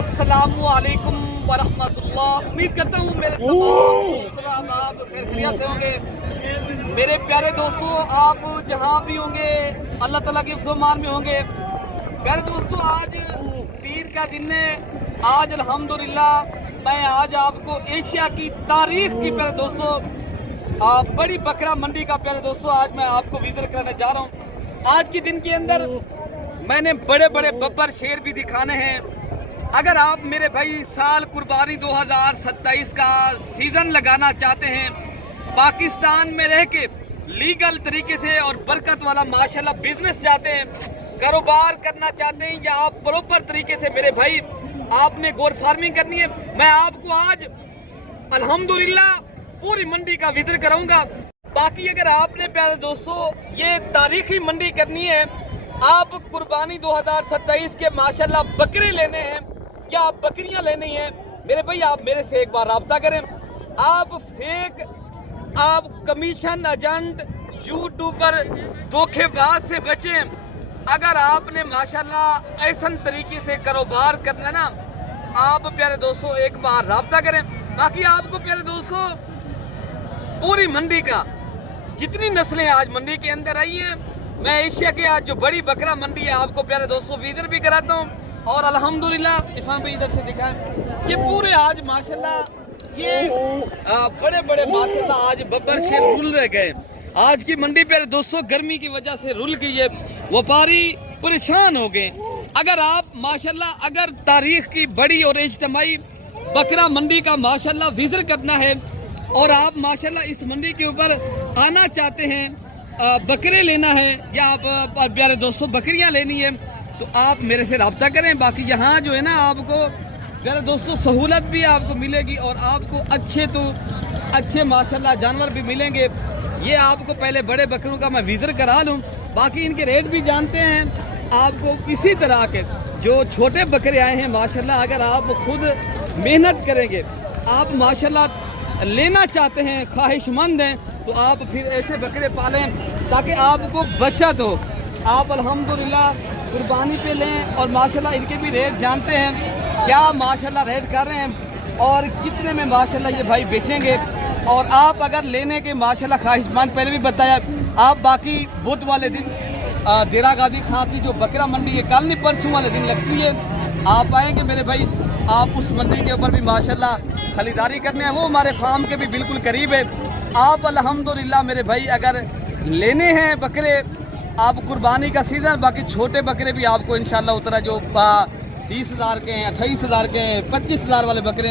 अस्सलामु अलैकुम वरहमतुल्लाह। उम्मीद करता हूँ मेरे तमाम आप खैरियत से होंगे। मेरे प्यारे दोस्तों, आप जहाँ भी होंगे अल्लाह ताला के फरमान में होंगे। प्यारे दोस्तों, आज पीर का दिन है। आज अल्हम्दुलिल्लाह मैं आज आपको एशिया की तारीख की प्यारे दोस्तों बड़ी बकरा मंडी का प्यारे दोस्तों आज मैं आपको विजिट कराने जा रहा हूँ। आज के दिन के अंदर मैंने बड़े बड़े बब्बर शेर भी दिखाने हैं। अगर आप मेरे भाई साल कुर्बानी 2027 का सीजन लगाना चाहते हैं, पाकिस्तान में रह के लीगल तरीके से और बरकत वाला माशाल्लाह बिजनेस चाहते हैं, कारोबार करना चाहते हैं, या आप प्रॉपर तरीके से मेरे भाई आपने गोर फार्मिंग करनी है, मैं आपको आज अल्हम्दुलिल्लाह पूरी मंडी का विजिट कराऊंगा। बाकी अगर आपने प्यारे दोस्तों ये तारीखी मंडी करनी है, आप कुर्बानी 2027 के माशाल्लाह बकरे लेने हैं या आप बकरियां लेनी है, मेरे भाई आप मेरे से एक बार राब्ता करें। आप फेक, आप कमीशन एजेंट, यूट्यूबर, धोखेबाज से बचें। अगर आपने माशाल्लाह ऐसा तरीके से कारोबार करना है ना, आप प्यारे दोस्तों एक बार राब्ता करें। बाकी आपको प्यारे दोस्तों पूरी मंडी का जितनी नस्लें आज मंडी के अंदर आई हैं, मैं एशिया के आज जो बड़ी बकरा मंडी है आपको प्यारे दोस्तों विजिट भी कराता हूँ। और अल्हम्दुलिल्लाह इरफान भाई इधर से दिखाएं, ये पूरे आज माशाल्लाह ये बड़े बड़े माशाल्लाह आज बब्बर शेर रुल रह गए। आज की मंडी प्यारे दोस्तों गर्मी की वजह से रुल गई है, व्यापारी परेशान हो गए। अगर आप माशाल्लाह अगर तारीख की बड़ी और इज्तिमाई बकरा मंडी का माशाल्लाह विजिट करना है और आप माशाल्लाह इस मंडी के ऊपर आना चाहते हैं, बकरे लेना है या आप प्यारे दोस्तों बकरियां लेनी है, तो आप मेरे से रब्ता करें। बाकी यहाँ जो है ना आपको प्यारे दोस्तों सहूलत भी आपको मिलेगी और आपको अच्छे माशाल्लाह जानवर भी मिलेंगे। ये आपको पहले बड़े बकरों का मैं विजिट करा लूँ, बाकी इनके रेट भी जानते हैं आपको। इसी तरह के जो छोटे बकरे आए हैं माशाल्लाह, अगर आप खुद मेहनत करेंगे, आप माशाल्लाह लेना चाहते हैं, ख्वाहिशमंद हैं, तो आप फिर ऐसे बकरे पालें ताकि आपको बचत हो। आप अल्हम्दुलिल्लाह कुर्बानी पे लें और माशाल्लाह इनके भी रेट जानते हैं, क्या माशाल्लाह रेट कर रहे हैं और कितने में माशाल्लाह ये भाई बेचेंगे। और आप अगर लेने के माशाल्लाह ख्वाहिशमंद, पहले भी बताया, आप बाकी बुध वाले दिन देरा गाजी खां की जो बकरा मंडी है कल नहीं परसों वाले दिन लगती है, आप आएंगे मेरे भाई, आप उस मंडी के ऊपर भी माशाल्लाह खरीदारी करने हैं। वो हमारे फार्म के भी बिल्कुल करीब है। आप अल्हम्दुलिल्लाह मेरे भाई अगर लेने हैं बकरे, आप कुर्बानी का सीज़न, बाकी छोटे बकरे भी आपको इंशाल्लाह उतरा जो 30,000 के हैं, 28,000 के हैं, 25,000 वाले बकरे,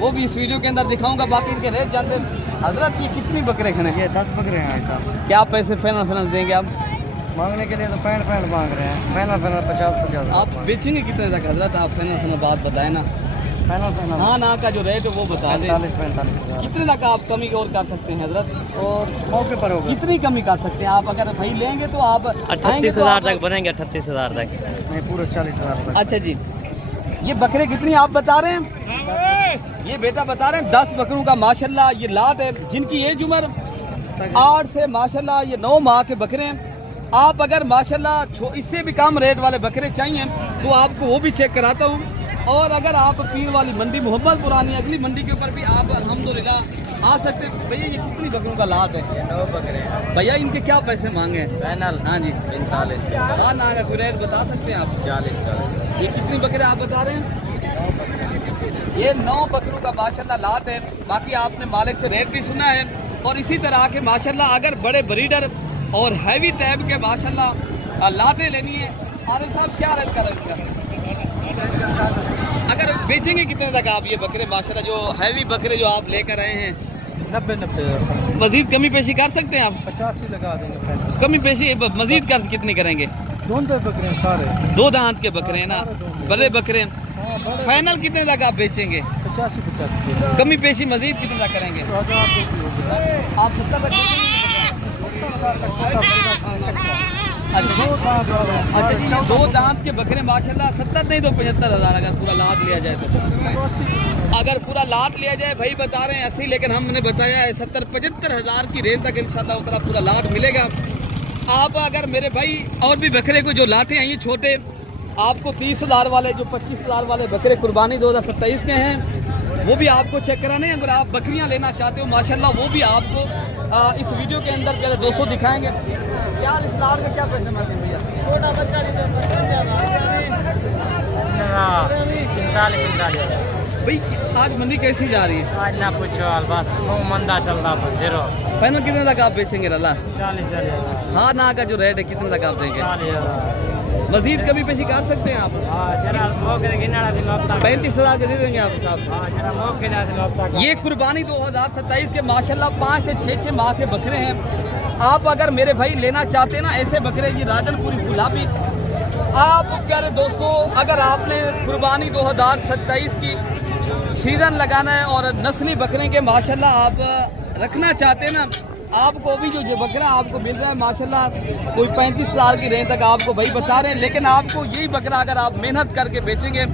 वो भी इस वीडियो के अंदर दिखाऊंगा। बाकी इनके रेट जानते हैं। हजरत ये कितनी बकरे खड़े हैं? 10 बकरे हैं साहब। क्या पैसे फाइनल देंगे आप? मांगने के लिए तो 65 मांग रहे हैं, फाइनल 50। आप बेचेंगे कितने तक हजरत? आप फाइनल बात बताएं ना। फाइनल हाँ ना का जो रेट है वो बता दें। 45 कितने तक आप कमी और कर सकते हैं हजरत? और मौके पर होगा कितनी कमी कर सकते हैं आप? अगर भाई लेंगे तो आप 38,000 तक बनेंगे, 38,000 तक नहीं, पूरे 40,000 तक। अच्छा जी, ये बकरे कितनी आप बता रहे हैं? ये बेटा बता रहे हैं 10 बकरों का माशाल्लाह ये लाट है, जिनकी एज उम्र 8 से माशाल्लाह ये 9 माह के बकरे हैं। आप अगर माशाल्लाह इससे भी कम रेट वाले बकरे चाहिए तो आपको वो भी चेक कराता हूँ। और अगर आप पीर वाली मंडी मोहम्मद पुरानी अगली मंडी के ऊपर भी आप अल्हम्दुलिल्लाह आ सकते हैं। भैया ये कितनी बकरों का लाट है? 9 बकरे। भैया इनके क्या पैसे मांगे? फाइनल हाँ जी 45। हाँ ना का कोई रेट बता सकते हैं आप? 40। ये कितनी बकरे आप बता रहे हैं? ये 9 बकरों का माशाल्लाह लाट है। बाकी आपने मालिक से रेट भी सुना है। और इसी तरह के माशाल्लाह अगर बड़े ब्रीडर और हैवी टाइप के माशाल्लाह लाटें लेनी है, आरिफ साहब क्या रेट कर रहे हैं? अगर बेचेंगे कितने तक आप ये बकरे माशाल्लाह जो हैवी बकरे जो आप लेकर आए हैं? 90। मजीद कमी पेशी कर सकते हैं आप? 85 लगा देंगे। कमी पेशी मजीद कर कितनी करेंगे? 2 बकरे सारे 2 दांत के बकरे हैं ना, बड़े बकरे। फाइनल कितने तक आप बेचेंगे? 85। कमी पेशी मजीद कितने तक करेंगे? आप 70 तक अच्छा जी, 2 दांत के बकरे माशाल्लाह 70 नहीं तो 75,000 अगर पूरा लाट लिया जाए तो। अगर पूरा लाट लिया जाए भाई बता रहे हैं 80, लेकिन हमने बताया है 70-75,000 की रेंज तक इंशाल्लाह उतना पूरा लाट मिलेगा। आप अगर मेरे भाई और भी बकरे को जो लाटे हैं ये छोटे आपको 30,000 वाले जो 25,000 वाले बकरे कुर्बानी 2027 के हैं वो भी आपको चेक कराने हैं। अगर आप बकरियां लेना चाहते हो माशाल्लाह वो भी आपको इस वीडियो के अंदर पहले 200 दिखाएंगे। क्या इस लाल का क्या पैसे मांगे भैया? छोटा बच्चा भाई आज मंडी कैसी जा रही है? आज ना पूछो बस मंदा चल रहा बस जीरो। फाइनल कितने तक आप बेचेंगे लाला? 40,000 हाँ ना का जो रेट है कितने तक आप देंगे? 40,000 मजीद कभी पेशी कर सकते हैं आप? 35,000 के दे देंगे आप हिसाब से। ये कुर्बानी 2027 के माशाल्लाह 5 से 6 माह के बकरे हैं। आप अगर मेरे भाई लेना चाहते हैं ना ऐसे बकरे की राजनपुरी गुलाबी, आप प्यारे दोस्तों अगर आपने कुर्बानी 2027 की सीज़न लगाना है और नस्ली बकरे के माशाल्लाह आप रखना चाहते हैं ना, आपको भी जो बकरा आपको मिल रहा है माशाल्लाह कोई 35,000 की रेंज तक आपको भाई बता रहे हैं। लेकिन आपको यही बकरा अगर आप मेहनत करके बेचेंगे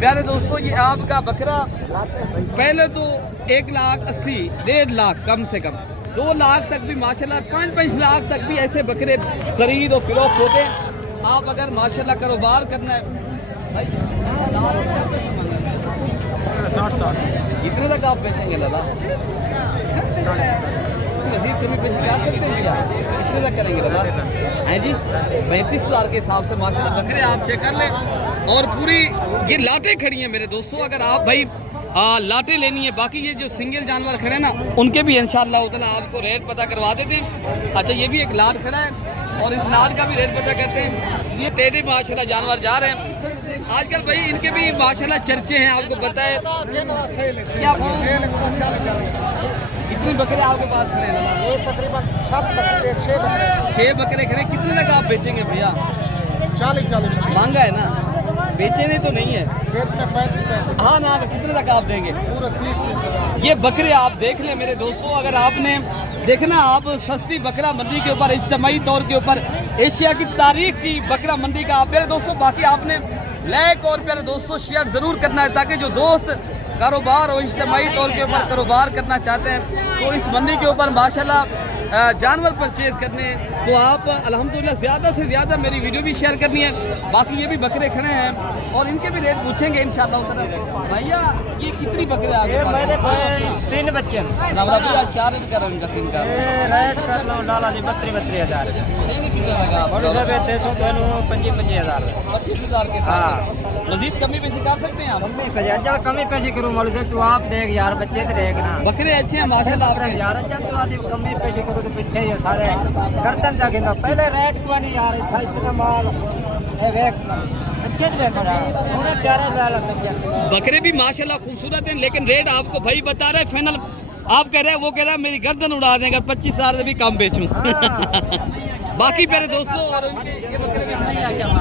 प्यारे दोस्तों, ये आपका बकरा पहले तो 1,80,000 1.5 लाख कम से कम 2 लाख तक भी माशाल्लाह 5-5 लाख तक भी ऐसे बकरे खरीद और फरोख्त होते हैं। आप अगर माशाल्लाह कारोबार करना है 60 कितने तक आप बेचेंगे दादा? मजीद कमी पेशी कर सकते हैं भैया? कितने तक करेंगे दादा? हैं जी 35,000 के हिसाब से माशाल्लाह बकरे आप चेक कर लें। और पूरी ये लाटें खड़ी हैं मेरे दोस्तों, अगर आप भाई लाटें लेनी है। बाकी ये जो सिंगल जानवर खड़े हैं ना उनके भी इंशाअल्लाह ताला आपको रेट पता करवा देते हैं। अच्छा ये भी एक लाट खड़ा है और इस लाट का भी रेट पता करते हैं। ये टेढ़े माशाल्लाह जानवर जा रहे हैं आजकल भाई, इनके भी माशाल्लाह चर्चे हैं आपको पता है। क्या कितने बकरे आपके पास खड़े हैं? तकरीबन 7 बकरे 6 बकरे 6 बकरे खड़े। कितने तक आप बेचेंगे भैया? 40 महंगा है ना, बेचेंगे तो नहीं है। बेचने 35 हाँ ना, कितने तक आप देंगे? पूरा 30-30,000। ये बकरे आप देख लें मेरे दोस्तों, अगर आपने देखना आप सस्ती बकरा मंडी के ऊपर इज्तिमाई तौर के ऊपर एशिया की तारीख की बकरा मंडी का आप मेरे दोस्तों, बाकी आपने लाइक और प्यारे दोस्तों शेयर ज़रूर करना है ताकि जो दोस्त कारोबार और इज्तिमाई तौर के ऊपर कारोबार करना चाहते हैं तो इस मंडी के ऊपर माशाल्लाह जानवर परचेज करने तो आप अल्हम्दुलिल्लाह ज़्यादा से ज़्यादा मेरी वीडियो भी शेयर करनी है। बाकी ये भी बकरे खड़े हैं और इनके भी रेट पूछेंगे इंशाअल्लाह। भैया ये कितनी बकरे आ गए? मेरे भाई 3 बच्चे भैया क्या रेट कर रहे हैं इनका? 3 का रेट कर लो लाला जी 32,000 कितना लगा? 25,000 25,000 के साथ मजीद कमी पेशी कर सकते हैं आप? कमी पैसे करूँ मौलवी साहब, तू आप देख यार बच्चे तो देखना बकरे अच्छे हैं माशाल्लाह आपके। यार जब तू आदमी कमी पैसे करो तो पीछे ही सारे गर्दन जाके ना पहले रेट को नहीं यार था इतना माल ए देख अच्छे से देखो सोने प्यारे लाल बच्चे बकरे भी माशाल्लाह खूबसूरत हैं लेकिन रेट आपको भाई बता रहे फाइनल आप कह रहे हैं, वो कह रहा है मेरी गर्दन उड़ा देगा 25,000 से भी कम बेचूं। बाकी प्यारे दोस्तों और उनके ये बकरे भी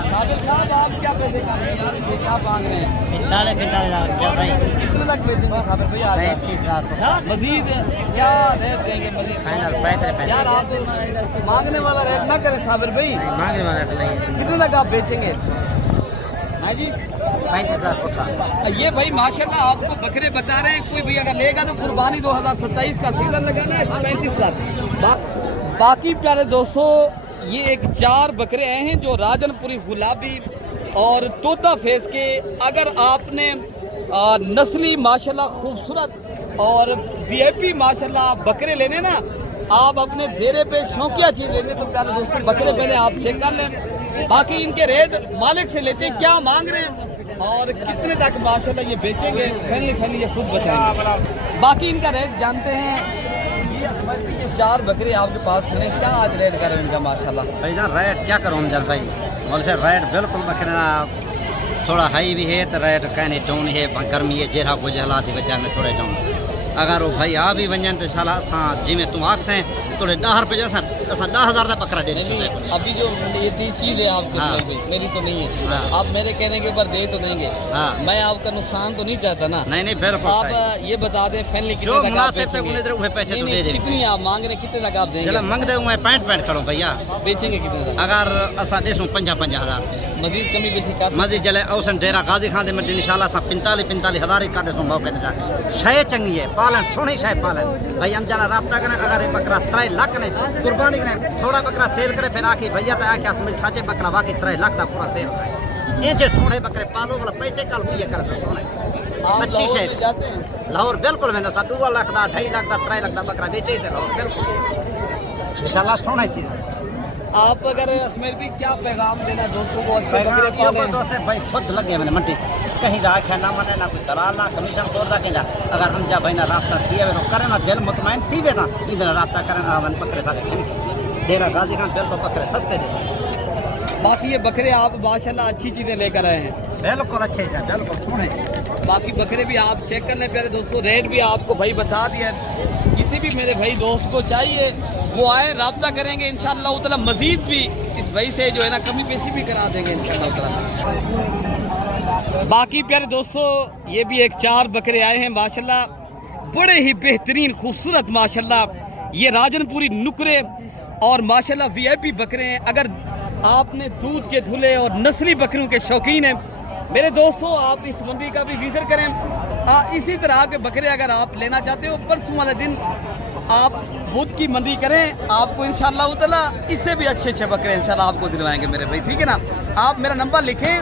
साबिर साहब आप क्या पैसे का यार ये क्या मांग रहे हैं? 45,000 क्या भाई कितने तक बेचेंगे साबिर भाई? आज 35,000 मजीद क्या रेट देंगे? मजीद फाइनल 35 यार आप मांगने वाला रेट ना करें साबिर भाई। मांगने वाला नहीं कितने तक आप बेचेंगे? हाँ जी 35,000 ये भाई माशाल्लाह आपको बकरे बता रहे हैं, कोई भी अगर लेगा तो कुर्बानी 2027 का सीजन लगाना है 35,000। बाकी प्यारे दोस्तों ये एक 4 बकरे आए हैं जो राजनपुरी गुलाबी और तोता फेस के, अगर आपने नस्ली माशाल्लाह खूबसूरत और वीआईपी माशाल्लाह बकरे लेने ना, आप अपने डेरे पे शौकिया चीज़ लेने तो प्यारे दोस्तों बकरे पहले आप चेक कर लें। बाकी इनके रेट मालिक से लेते हैं क्या मांग रहे हैं और कितने तक माशाल्लाह ये बेचेंगे फैनली ये खुद बताएंगे। बाकी इनका रेट जानते हैं। ये 4 बकरे आपके पास खड़े हैं, क्या आज रेट कर रहे हैं इनका माशाल्लाह? भाई जान रेट क्या करूँ जल भाई बोल से रेट बिल्कुल बकरे थोड़ा हाई भी है तो रेट कहने डाउन है गर्मी है जरा कुछ हालात वजह में थोड़े डाउन। अगर वो भाई आ भी वजन तो साला असां जिमें तू आखसें थोड़े 10 रुपये असां 10,000 का बकरा दे देंगे। अभी जो ये चीज़ है आपके मेरी तो नहीं है, आप मेरे कहने के ऊपर दे तो देंगे। मैं आपका नुकसान तो नहीं चाहता ना। नहीं बिल्कुल आप ये बता दें फैनली कितने तक आप बेचेंगे? पैसे तो दे देंगे। कितनी आप मांग रहे कितने तक आप देंगे? चलो मांग दे मैं 65 करूँ भैया। बेचेंगे कितने तक? अगर असां देसूं 50,000 मजीद कमी बेसी कर मजीद जले औसन डेरा गाजी खान दे में इंशाल्लाह सब 45,000 का देसूं मौके ते शय चंगी है पालन सोनी शय पालन भाई हम जना राब्ता करें। अगर ये बकरा 3 लाख ने कुर्बानी करें थोड़ा बकरा सेल करे फिर आके भैया तो आके साचे बकरा वाकई 3 लाख का पूरा सेल है इंचे सोने बकरे पालो वाला पैसे कल हुई कर सोने आप अच्छी लाहौर शेर। में जाते हैं? लाहौर बिल्कुल वेंदा सा 2 लाख दा 2.5 लाख दा 3 लाख दा बकरा बेचे से लाहौर बिल्कुल इंशाल्लाह सोना चीज आप अगर असमेर भी क्या पैगाम देना दोस्तों को अच्छे पैगाम बकरे ये पालें? दोस्त भाई खुद लगे मैंने मंडी कहीं दा आख्या ना मने ना कोई दलाल ना कमीशन तोड़दा केंदा अगर हम जा भाई ना रास्ता किए वे तो करे ना दिल मुतमईन थी वे ना इधर रास्ता करना वन बकरे सारे खरीद डेरा गाजी खान बिल्कुल बकरे सस्ते दे बाकी ये बकरे आप माशाल्लाह अच्छी चीज़ें लेकर आए हैं। बिल्कुल अच्छे से बिल्कुल सोने बाकी बकरे भी आप चेक कर लें प्यारे दोस्तों, रेट भी आपको भाई बता दिया है। किसी भी मेरे भाई दोस्त को चाहिए वो आए, राब्ता करेंगे इंशाअल्लाह ताला। मजीद भी इस भाई से जो है ना कमी पेशी भी करा देंगे इंशाअल्लाह ताला। बाकी प्यारे दोस्तों ये भी एक 4 बकरे आए हैं माशाल्लाह, बड़े ही बेहतरीन खूबसूरत माशाल्लाह। ये राजनपुरी नुकरे और माशाल्लाह VIP बकरे हैं। अगर आपने दूध के धुले और नस्ली बकरियों के शौकीन हैं मेरे दोस्तों, आप इस मंडी का भी विजिट करें। इसी तरह के बकरे अगर आप लेना चाहते हो परसों वाले दिन आप बुध की मंडी करें, आपको इंशाअल्लाह ताला इससे भी अच्छे बकरे इंशाअल्लाह आपको दिलवाएंगे मेरे भाई, ठीक है ना। आप मेरा नंबर लिखें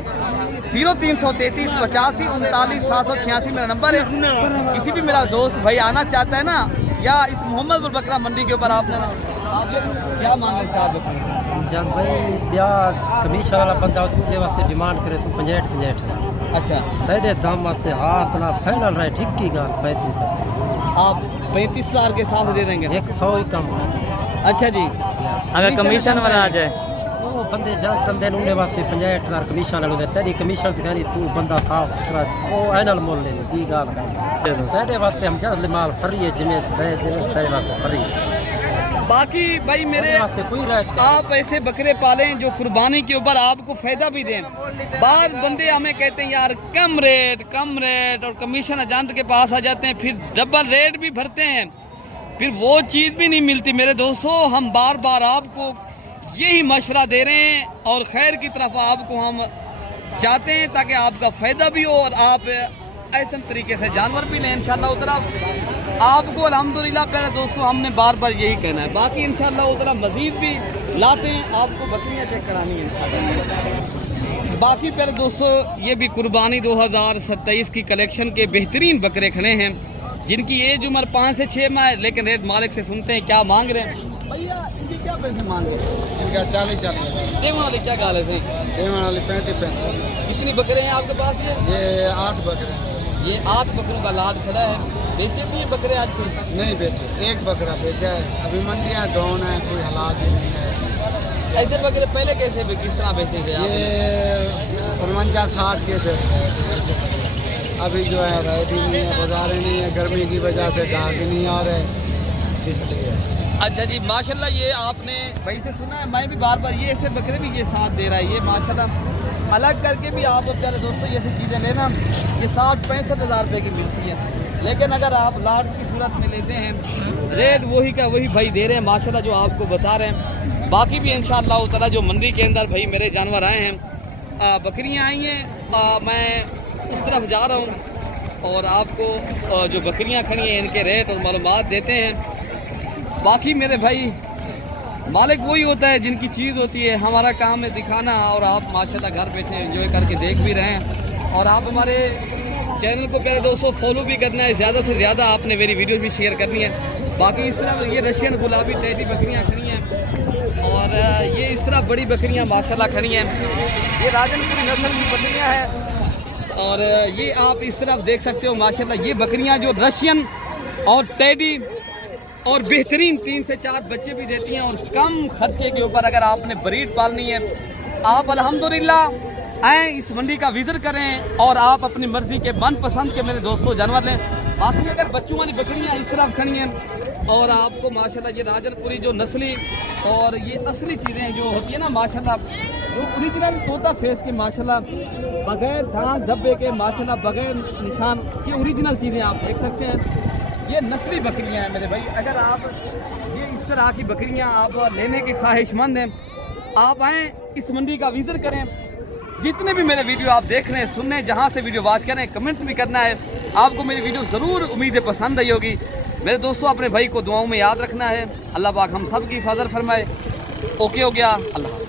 0333 85 39 786 मेरा नंबर है। किसी भी मेरा दोस्त भाई आना चाहता है ना, या इस मोहम्मदपुर बकरा मंडी के ऊपर आपने आप क्या मांगे चाहते हो? जब भाई ब्याह कमीशन वाला बंदा उसके वास्ते डिमांड करे तो 65 अच्छा, तेरे दाम वास्ते हाथ ना फाइनल रहे ठीक की गाल 35 आप 35,000 के साथ दे देंगे? 100 ही कम है। अच्छा जी, अगर कमीशन वाला आ जाए वो बंदे जान तंदे नुने वास्ते 65,000 कमीशन वाले दे तेरी कमीशन से कहनी तू बंदा साफ सुथरा वो फाइनल मोल ले की गाल कर तेरे वास्ते हम जल्द माल फरी है जिमे तेरे वास्ते फरी बाकी भाई मेरे वास्ते कोई रेट आप ऐसे बकरे पालें जो कुर्बानी के ऊपर आपको फायदा भी दें। बाद बंदे हमें कहते हैं यार कम रेट और कमीशन एजेंट के पास आ जाते हैं, फिर डबल रेट भी भरते हैं, फिर वो चीज़ भी नहीं मिलती। मेरे दोस्तों हम बार बार आपको यही मशवरा दे रहे हैं और खैर की तरफ आपको हम चाहते हैं ताकि आपका फ़ायदा भी हो और आप ऐसे तरीके से जानवर भी लें इंशाअल्लाह तरफ आपको। अल्हम्दुलिल्लाह प्यारे दोस्तों हमने बार बार यही कहना है। बाकी इंशाअल्लाह तरफ मज़ीद भी लाते हैं, आपको बकरियाँ चेक करानी है इंशाअल्लाह। बाकी प्यारे दोस्तों ये भी कुर्बानी 2027 की कलेक्शन के बेहतरीन बकरे खड़े हैं जिनकी एज उम्र 5 से 6 माह है, लेकिन रेट मालिक से सुनते हैं क्या मांग रहे हैं। भैया इनके क्या पैसे मांग रहे हैं? इनका 40 देवन वाले क्या गाले थे? देवन वाली 35 कितनी बकरे हैं आपके पास? ये 8 बकरे हैं। ये 8 बकरों का लाद खड़ा है। बेचे भी ये बकरे आज के? नहीं बेचे, एक बकरा बेचा है। अभी मंडियाँ डाउन है, कोई हालात ही नहीं है। ऐसे बकरे पहले कैसे भी किस तरह बेचे थे आप? ये 55-60 के थे, अभी जो है रेट ही नहीं है, बाजार ही नहीं है, गर्मी की वजह से गाहक ही नहीं आ रहे इसलिए। अच्छा जी माशाल्लाह, ये आपने भाई से सुना है, मैं भी बार बार ये ऐसे बकरे भी ये साथ दे रहा है। ये माशाल्लाह अलग करके भी आप प्यारे दोस्तों ये ऐसी चीज़ें लेना, ये 60-65 हज़ार रुपये की मिलती है, लेकिन अगर आप लाट की सूरत में लेते हैं रेट वही का वही भाई दे रहे हैं माशाल्लाह जो आपको बता रहे हैं। बाकी भी इंशाअल्लाह ताला जो मंडी के अंदर भाई मेरे जानवर आए हैं, बकरियाँ आई हैं, मैं उस तरफ जा रहा हूँ और आपको जो बकरियाँ खड़ी हैं इनके रेट और मालूमात देते हैं। बाकी मेरे भाई मालिक वही होता है जिनकी चीज़ होती है, हमारा काम है दिखाना और आप माशाल्लाह घर बैठे एंजॉय करके देख भी रहे हैं। और आप हमारे चैनल को प्यारे दोस्तों फॉलो भी करना है, ज़्यादा से ज़्यादा आपने मेरी वीडियो भी शेयर करनी है। बाकी इस तरह ये रशियन गुलाबी टैडी बकरियाँ खड़ी हैं और ये इस तरह बड़ी बकरियाँ माशाल्लाह खड़ी हैं। ये राजनपुरी नस्ल की बकरियाँ हैं और ये आप इस तरफ देख सकते हो माशाल्लाह ये बकरियाँ जो रशियन और टैडी और बेहतरीन 3 से 4 बच्चे भी देती हैं और कम खर्चे के ऊपर अगर आपने ब्रीड पालनी है आप अल्हम्दुलिल्लाह आएँ इस मंडी का विजिट करें और आप अपनी मर्ज़ी के मनपसंद के मेरे दोस्तों जानवर लें। बाकी अगर बच्चों वाली बकरियाँ इस तरफ खड़ी हैं और आपको माशाल्लाह ये राजनपुरी जो नस्ली और ये असली चीज़ें जो होती है ना माशाल्लाह जो ओरिजिनल तोता फेस के माशाल्लाह बगैर धान धब्बे के माशाल्लाह बगैर निशान ये ओरिजिनल चीज़ें आप देख सकते हैं। ये नस्ली बकरियां हैं मेरे भाई, अगर आप ये इस तरह की बकरियां आप लेने के ख्वाहिशमंद हैं आप आएँ इस मंडी का विजिट करें। जितने भी मेरे वीडियो आप देख रहे हैं सुन रहे हैं, जहाँ से वीडियो वॉच करें कमेंट्स भी करना है। आपको मेरी वीडियो ज़रूर उम्मीद है पसंद आई होगी। मेरे दोस्तों अपने भाई को दुआओं में याद रखना है। अल्लाह पाक हम सब की हिफाजत फरमाए। ओके हो गया, अल्लाह।